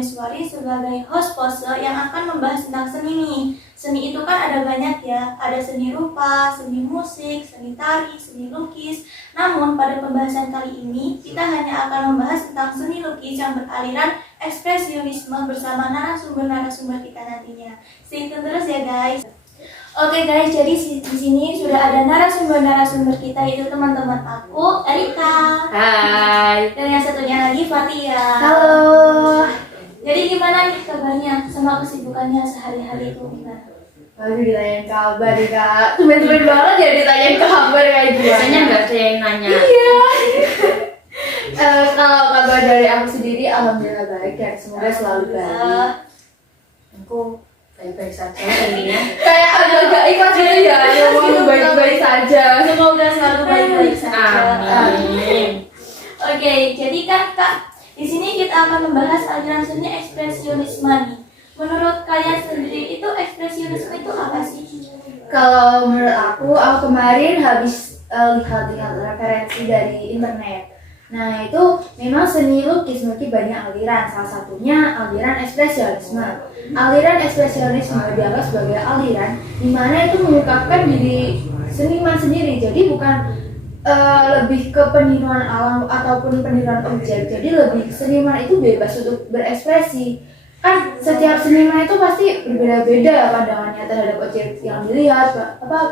Parameswari sebagai host pose yang akan membahas tentang seni nih. Seni itu kan ada banyak ya, ada seni rupa, seni musik, seni tari, seni lukis. Namun pada pembahasan kali ini kita hanya akan membahas tentang seni lukis yang beraliran ekspresionisme bersama narasumber-narasumber kita nantinya. Stay tune terus ya guys. Oke guys, jadi di sini sudah ada narasumber kita, itu teman-teman aku, Erika. Hai. Dan yang satunya lagi Fatia. Halo. Jadi gimana nih kabarnya sama kesibukannya sehari-hari itu gimana? Aduh, ditanyain kabar nih kak. Temen-temen banget ya ditanyain kabar kayak gimana. Biasanya nggak ada yang nanya. Iya. Kalau kabar dari aku sendiri, alhamdulillah baik ya. Semoga selalu baik. Aku baik-baik saja intinya. Kayak agak-agak ikhlas gitu ya. Ngomong baik-baik saja. Semoga selalu baik-baik saja. Amin. Oke, jadi kan Kak, di sini kita akan membahas aliran seni ekspresionisme nih. Menurut kalian sendiri itu ekspresionisme itu apa sih? Kalau menurut aku kemarin habis lihat referensi dari internet. Nah itu memang seni lukis memiliki banyak aliran, salah satunya aliran ekspresionisme. Aliran ekspresionisme dianggap sebagai aliran di mana itu mengungkapkan diri seniman sendiri, jadi bukan lebih ke peniruan alam ataupun peniruan objek. Jadi lebih seniman itu bebas untuk berekspresi. Kan setiap seniman itu pasti berbeda-beda pandangannya terhadap objek yang dilihat,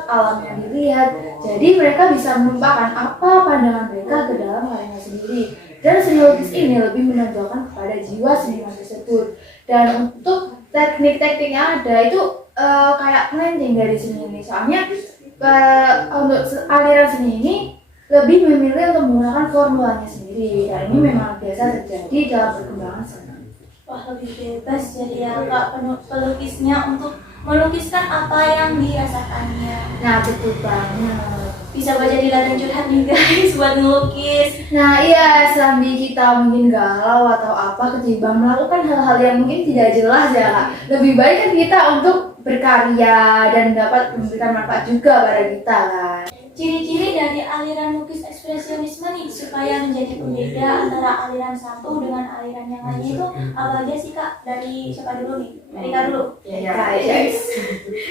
alam yang dilihat. Jadi mereka bisa menumpahkan apa pandangan mereka ke dalam karyanya sendiri. Dan seni lukis ini lebih menonjolkan kepada jiwa seniman tersebut. Dan untuk teknik-teknik yang ada itu kayak blending dari seni ini. Soalnya untuk aliran seni ini lebih memilih untuk menggunakan formulanya sendiri. Dan ini memang biasa terjadi dalam perkembangan seni. Wah, lebih bebas jadi ya Kak pelukisnya untuk melukiskan apa yang dirasakannya. Nah betul banget. Bisa baca di ladang curhat nih guys buat ngelukis. Nah iya, sambil kita mungkin galau atau apa ketimbang melakukan hal-hal yang mungkin tidak jelas ya Kak. Lebih baik kan kita untuk berkarya dan dapat memberikan manfaat juga pada kita kan. Ciri-ciri dari aliran lukis ekspresionisme nih supaya menjadi pembeda antara aliran satu dengan aliran yang lainnya itu apa aja sih Kak? Dari siapa dulu nih? Erika dulu. Ya. Guys.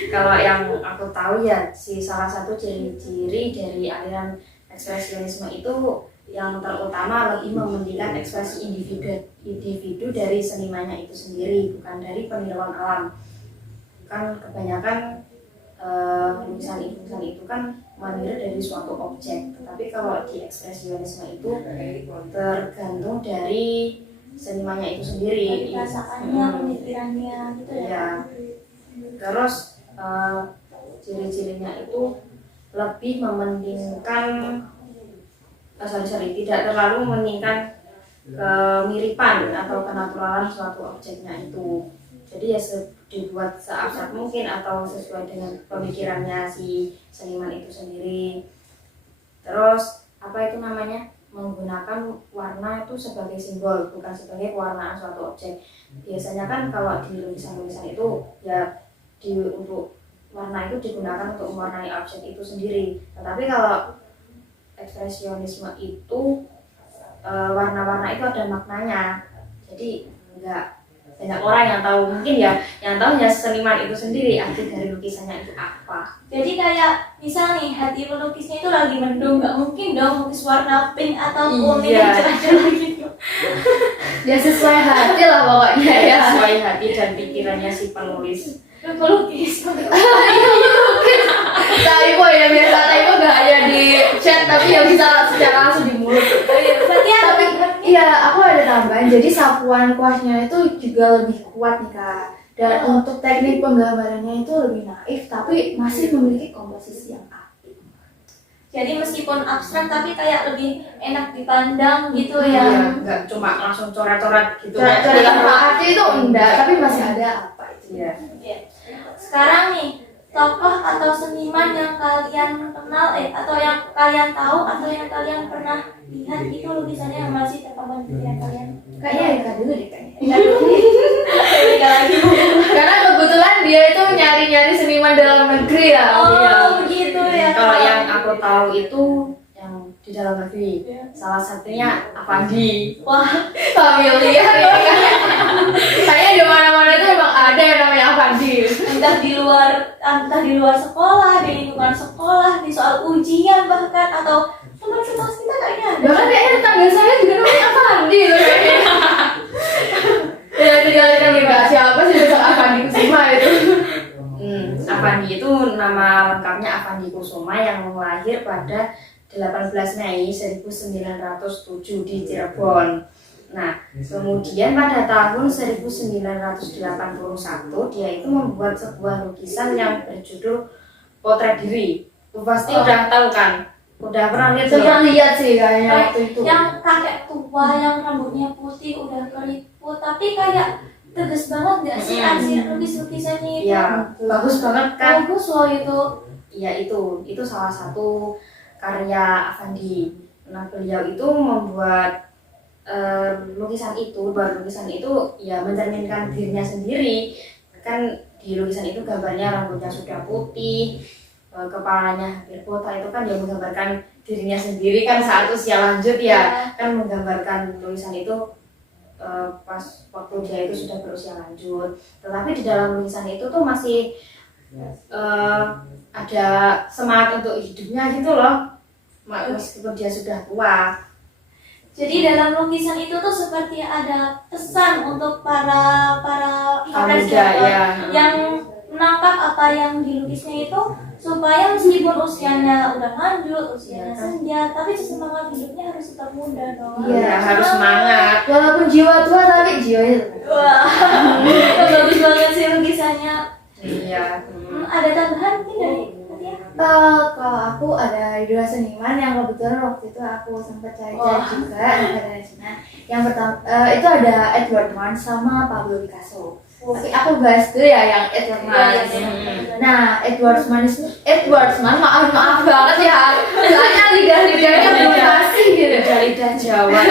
Kalau yang aku tahu ya, salah satu ciri-ciri dari aliran ekspresionisme itu yang terutama lebih mementingkan ekspresi individu dari senimannya itu sendiri, bukan dari peniruan alam. Kan kebanyakan lukisan itu kan meniru dari suatu objek, tetapi kalau di ekspresionisme itu tergantung dari senimannya itu sendiri, Perasaannya, pemikirannya gitu ya. Ya. Terus ciri-cirinya itu lebih mementingkan tidak terlalu mementingkan kemiripan atau kenaturalan suatu objeknya itu. Jadi ya dibuat seabstrak mungkin atau sesuai dengan pemikirannya si seniman itu sendiri. Terus apa itu namanya, menggunakan warna itu sebagai simbol, bukan sebagai pewarnaan suatu objek. Biasanya kan kalau di lukisan-lukisan itu ya untuk warna itu digunakan untuk mewarnai objek itu sendiri. Tetapi kalau ekspresionisme itu warna-warna itu ada maknanya. Jadi enggak banyak orang yang tahu, mungkin ya yang tahu ya seniman itu sendiri arti dari lukisannya itu apa. Jadi kayak misal nih hati pelukisnya itu lagi mendung, nggak mungkin dong lukis warna pink atau kuning Iya. cerah-cerah gitu. Ya sesuai hati lah pokoknya ya. Sesuai hati dan pikirannya si penulis. Pelukis. Typo ya, biasa typo gak hanya di chat tapi ya bisa secara langsung di mulut. Tapi iya, aku ada tambahan. Jadi sapuan kuasnya itu juga lebih kuat nih Kak. Dan untuk teknik penggambarannya itu lebih naif tapi masih memiliki komposisi yang apik. Jadi meskipun abstrak tapi kayak lebih enak dipandang gitu Ya, ya. enggak cuma langsung coret-coret gitu. Cara arti itu enggak, tapi masih ada apa itu. Iya. Oke. Sekarang nih tokoh atau seniman yang kalian kenal atau yang kalian tahu atau yang kalian pernah lihat itu lukisannya yang masih terpampang di pikiran kalian. Kayaknya Eka dulu deh kayaknya. Erika dulu. Erika lagi. Karena kebetulan dia itu nyari-nyari seniman dalam negeri ya. Oh Iya. begitu ya. Kalau yang aku tahu itu yang di dalam negeri. Ya. Salah satunya Avandi. Wah, familiar ya kan? Kayaknya di mana-mana itu emang ada yang namanya Avandi. entah di luar sekolah, di lingkungan sekolah, di soal ujian bahkan atau teman sekelas kita kayaknya ada. Bahkan kayaknya tetangga saya juga namanya Avandi loh kayaknya. Ya tinggal kita nggak siapa sih besok Avandi Kusuma itu. Avandi itu nama lengkapnya Avandi Kusuma yang lahir pada 18 Mei 1907 di Cirebon. Nah, kemudian pada tahun 1981 dia itu membuat sebuah lukisan yang berjudul Potret Diri. Pasti udah tahu kan? Udah pernah lihat belum? Pernah lihat sih kayaknya waktu itu. Yang kakek tua yang rambutnya putih udah keriput tapi kayak tegas banget gak sih asli lukisannya itu? Ya, bagus banget kan? Bagus loh itu. Ya itu salah satu karya Avandi. Nah, beliau itu membuat lukisan itu ya mencerminkan dirinya sendiri. Kan di lukisan itu gambarnya rambutnya sudah putih, kepalanya hampir botak, itu kan yang menggambarkan dirinya sendiri kan saat usia lanjut ya, kan menggambarkan lukisan itu pas waktu dia itu sudah berusia lanjut. Tetapi di dalam lukisan itu tuh masih ada semangat untuk hidupnya gitu loh, meskipun dia sudah tua. Jadi dalam lukisan itu tuh seperti ada pesan untuk para Muda ya. yang menangkap apa yang dilukisnya itu supaya meskipun usianya udah lanjut, usianya senja, tapi semangat hidupnya harus tetap muda dong. Iya, harus semangat. Walaupun jiwa tua tapi jiwanya. Wah, bagus banget sih lukisannya. Iya. Ada tambahan mungkin dari Nadia? Kalau aku ada dua seniman yang kebetulan waktu itu aku sempat cari-cari juga referensinya. Yang pertama itu ada Edward Munch sama Pablo Picasso. Tapi aku bahas dulu ya yang Edward Munch. Nah, Edward Munch maaf banget ya. Soalnya lidah-lidahnya belum fasih gitu. Lidah Jawa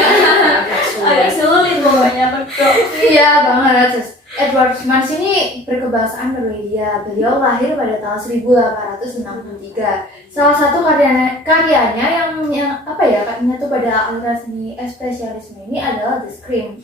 Agak sulit pokoknya betul. Iya banget. Terus Edward Munch ini berkebangsaan Norwegia. Beliau lahir pada tahun 1863. Salah satu karyanya yang apa ya, kayaknya tuh pada aliran seni ekspresionisme ini adalah The Scream.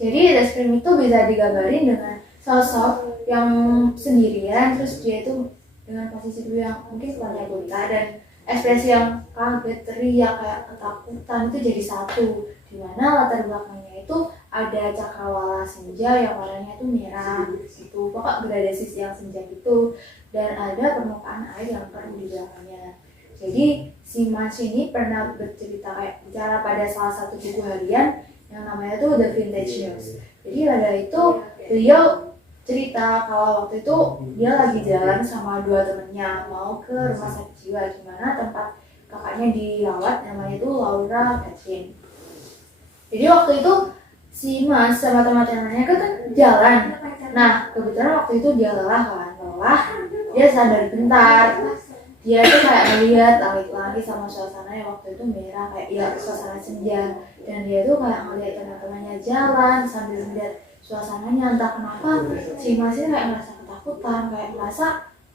Jadi The Scream itu bisa digambarin dengan sosok yang sendirian, terus dia itu dengan posisi tubuh yang mungkin kepalanya buta dan ekspresi yang kaget, teriak, kayak ketakutan itu jadi satu. Dimana latar belakangnya itu ada cakrawala senja yang warnanya itu merah gitu, pokok gradasi siang senja gitu, dan ada permukaan air yang keruh di belakangnya. Jadi si Munch ini pernah bercerita kayak bicara pada salah satu buku harian yang namanya tuh The Vintage News. Jadi pada itu beliau cerita kalau waktu itu dia lagi jalan sama dua temennya mau ke rumah sakit jiwa di mana tempat kakaknya dirawat, namanya itu Laura Catherine. Jadi waktu itu si Mas sama teman-temannya kan jalan. Nah, kebetulan waktu itu dia lelah, dia sadar bentar. Dia tuh kayak melihat langit-langit sama suasananya waktu itu merah, kayak ya suasana senja. Dan dia tuh kayak ngeliat teman-temannya jalan sambil melihat suasananya. Entah kenapa si Mas ini kayak ngerasa ketakutan, kayak merasa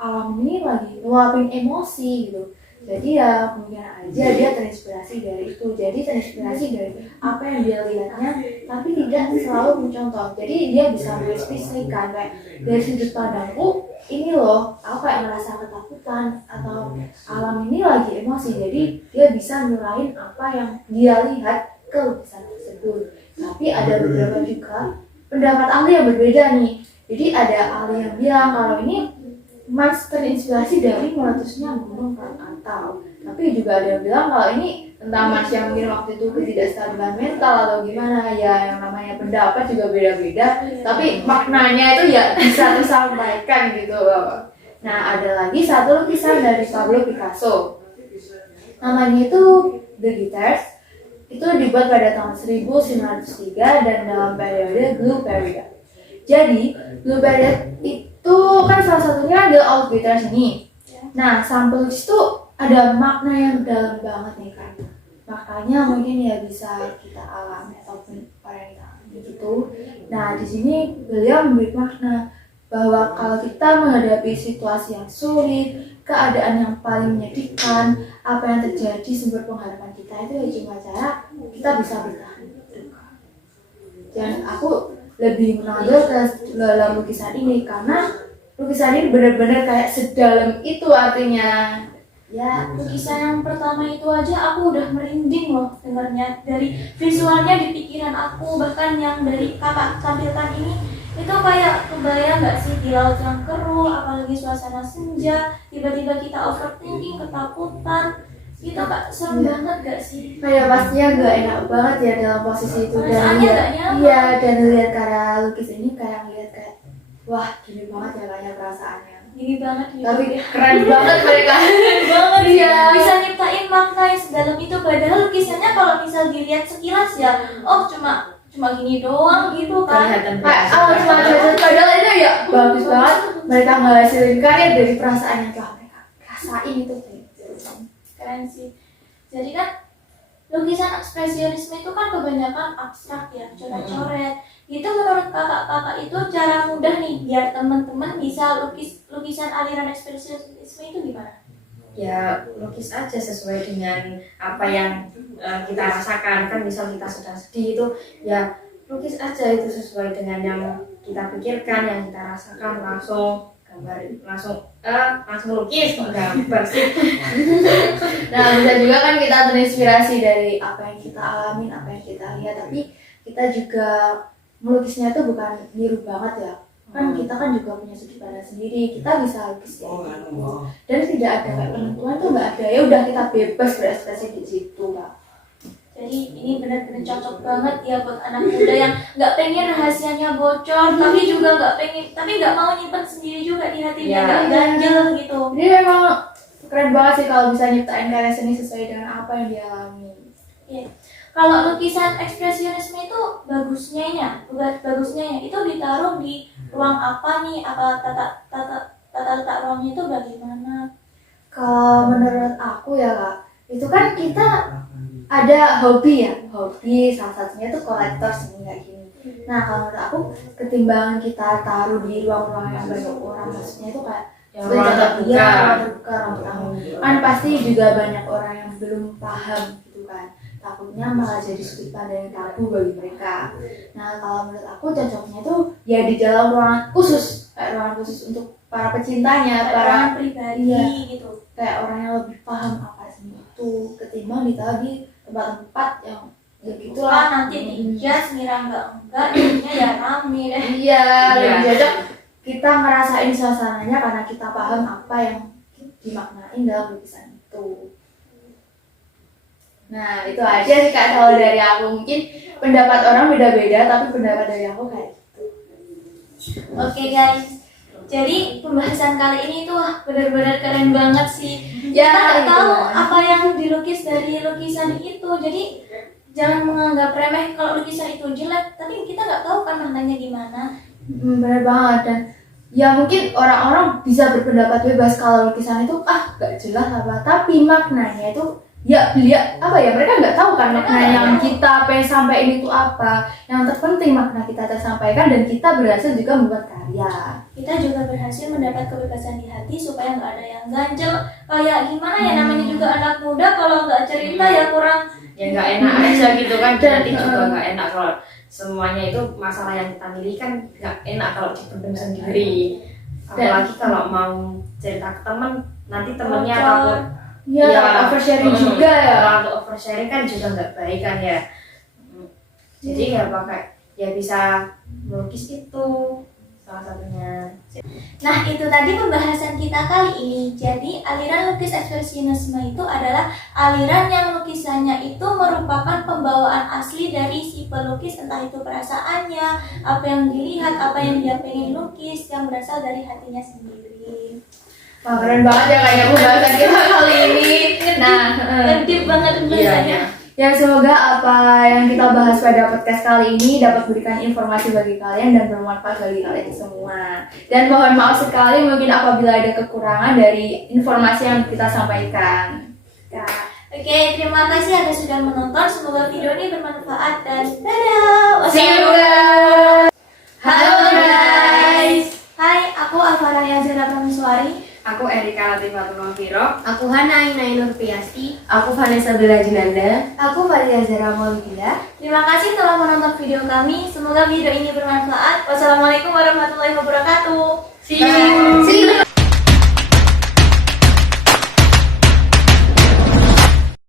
alam ini lagi ngeluapin emosi gitu. Jadi ya mungkin aja dia terinspirasi dari itu. Jadi terinspirasi dari apa yang dia lihatnya, tapi tidak selalu mencontoh. Jadi dia bisa menginspirasikan kayak dari sudut pandangku ini loh, aku kayak merasa ketakutan atau alam ini lagi emosi. Jadi dia bisa nulain apa yang dia lihat ke lukisan tersebut. Tapi ada beberapa juga pendapat ahli yang berbeda nih. Jadi ada ahli yang bilang kalau ini Munch terinspirasi dari meletusnya gunung Krakatau. Tapi juga ada yang bilang kalau ini tentang Munch yang mungkin waktu itu ketidakstabilan mental atau gimana ya, yang namanya pendapat juga beda-beda. Tapi maknanya itu ya bisa disampaikan gitu loh. Nah, ada lagi satu lukisan dari Pablo Picasso. Namanya itu The Guitars. Itu dibuat pada tahun 1903 dan dalam periode Blue Period. Jadi, Blue Period itu kan salah satunya adalah Old Guitars ini. Nah, sampel itu ada makna yang dalam banget nih kan. Makanya mungkin ya bisa kita alami ataupun orang yang alami gitu. Nah, di sini beliau memberi makna bahwa kalau kita menghadapi situasi yang sulit, keadaan yang paling menyedihkan, apa yang terjadi sumber pengharapan kita itu ya cuma cara kita bisa bertahan. Dan aku lebih menonjol ke dalam lukisan ini karena lukisan ini benar-benar kayak sedalam itu artinya. Ya, Lukisan yang pertama itu aja aku udah merinding loh dengarnya, dari visualnya di pikiran aku, bahkan yang dari kakak tampilkan ini itu kayak kebayang nggak sih di laut yang keruh, apalagi suasana senja, tiba-tiba kita overthinking, ketakutan, itu kak serem banget gak sih? kayak pastinya gak enak banget ya dalam posisi itu dan Perasaannya lihat, gak nyaman. iya dan lihat karya lukis ini kayak ngeliat kayak wah gini banget ya kayaknya perasaannya. Gini banget gitu. Tapi keren banget mereka. Keren banget Iya. bisa nyiptain makna yang sedalam itu, padahal lukisannya kalau misal dilihat sekilas ya oh cuma gini doang gitu kan. Kelihatan Kayak biasa. cuma jelasin padahal itu ya bagus banget mereka ngehasilin karya dari perasaan yang telah mereka rasain itu. Keren sih. Jadi kan lukisan ekspresionisme itu kan kebanyakan abstrak ya, coret-coret. Itu menurut kakak-kakak itu cara mudah nih biar teman-teman bisa lukisan aliran ekspresionisme itu gimana? Ya lukis aja sesuai dengan apa yang kita rasakan. Kan misal kita sedang sedih itu ya lukis aja itu sesuai dengan yang kita pikirkan, yang kita rasakan, langsung gambar, langsung lukis, gambar sih. Nah bisa juga kan kita terinspirasi dari apa yang kita alamin, apa yang kita lihat, tapi kita juga melukisnya itu bukan niru banget ya. Kan kita kan juga punya sudut pandang sendiri, kita bisa lukis ya gitu. Dan tidak ada kayak penentuan tuh nggak ada, ya udah kita bebas berekspresi di situ Kak. Jadi ini benar-benar cocok banget ya buat anak muda yang nggak pengen rahasianya bocor, tapi juga nggak mau nyimpen sendiri juga di hatinya, Ya. nggak ganjel gitu. Jadi memang keren banget sih kalau bisa nyiptain karya seni sesuai dengan apa yang dialami. Iya. Kalau lukisan ekspresionisme itu bagusnya itu ditaruh di ruang apa nih? Apa tata letak ruangnya itu bagaimana? Kalau menurut aku ya Kak, itu kan kita ada hobi ya, hobi salah satunya itu kolektor seni kayak gini. Nah kalau menurut aku ketimbangan kita taruh di ruang-ruang yang banyak orang, maksudnya itu kayak Yang ruang terbuka. Iya, ruang terbuka, ruang tamu. Kan pasti juga banyak orang yang belum paham gitu kan. Takutnya malah jadi sudut pandang yang tabu bagi mereka. Nah kalau menurut aku cocoknya itu ya di dalam ruangan khusus, kayak ruangan khusus untuk para pecintanya, Orang para pribadi iya. gitu. kayak orang yang lebih paham apa seni itu ketimbang ditaruh di tempat-tempat yang ya gitulah. Wah nanti dijudge ngira enggak, jadinya ya rame deh. Iya, lebih Iya. cocok kita ngerasain suasananya karena kita paham apa yang dimaknain dalam lukisan itu. Nah itu aja sih Kak kalau dari aku, mungkin pendapat orang beda-beda tapi pendapat dari aku kayak gitu. Oke guys, jadi pembahasan kali ini tuh wah benar-benar keren banget sih. Ya, Kita nggak gitu tahu kan. apa yang dilukis dari lukisan itu. Jadi jangan menganggap remeh kalau lukisan itu jelek, tapi kita nggak tahu kan maknanya gimana. Benar banget, dan ya mungkin orang-orang bisa berpendapat bebas kalau lukisan itu gak jelas apa, tapi maknanya itu ya apa ya, mereka nggak tahu kan Mereka makna nggak yang tahu. kita pengen sampaikan itu apa. Yang terpenting makna kita tersampaikan dan kita berhasil juga membuat karya. Kita juga berhasil mendapat kebebasan di hati supaya nggak ada yang ganjel. Kayak gimana ya, namanya juga anak muda, kalau nggak cerita ya kurang. Ya nggak enak aja gitu kan, Dan, nanti juga nggak enak kalau semuanya itu masalah yang kita miliki kan nggak enak kalau dipendam sendiri. Apalagi kalau mau cerita ke teman, nanti temennya Bocor. takut. Ya, oversharing juga ya. Kalau oversharing kan juga nggak baik kan ya. Jadi ya pakai ya bisa melukis itu salah satunya. Nah, itu tadi pembahasan kita kali ini. Jadi, aliran lukis ekspresionisme itu adalah aliran yang lukisannya itu merupakan pembawaan asli dari si pelukis, entah itu perasaannya, apa yang dilihat, apa yang dia pengen lukis, yang berasal dari hatinya sendiri. Wah, keren banget ya kayaknya pembahasan kita kali ini. Nah, Deep banget pembahasannya. ya semoga apa yang kita bahas pada podcast kali ini dapat berikan informasi bagi kalian dan bermanfaat bagi kalian semua. Dan mohon maaf sekali mungkin apabila ada kekurangan dari informasi yang kita sampaikan. Ya. Oke, terima kasih Anda sudah menonton. Semoga video ini bermanfaat dan dadah. See you guys. Halo guys. Hai Farahia Zara Prameswari. Aku Erika Latifatul Noviro. Aku Hana Ainai Nurpiasti. Aku Vanessa Bella Junanda. Aku Faria Zara Maulida. Terima kasih telah menonton video kami. Semoga video ini bermanfaat. Wassalamualaikum warahmatullahi wabarakatuh. See you.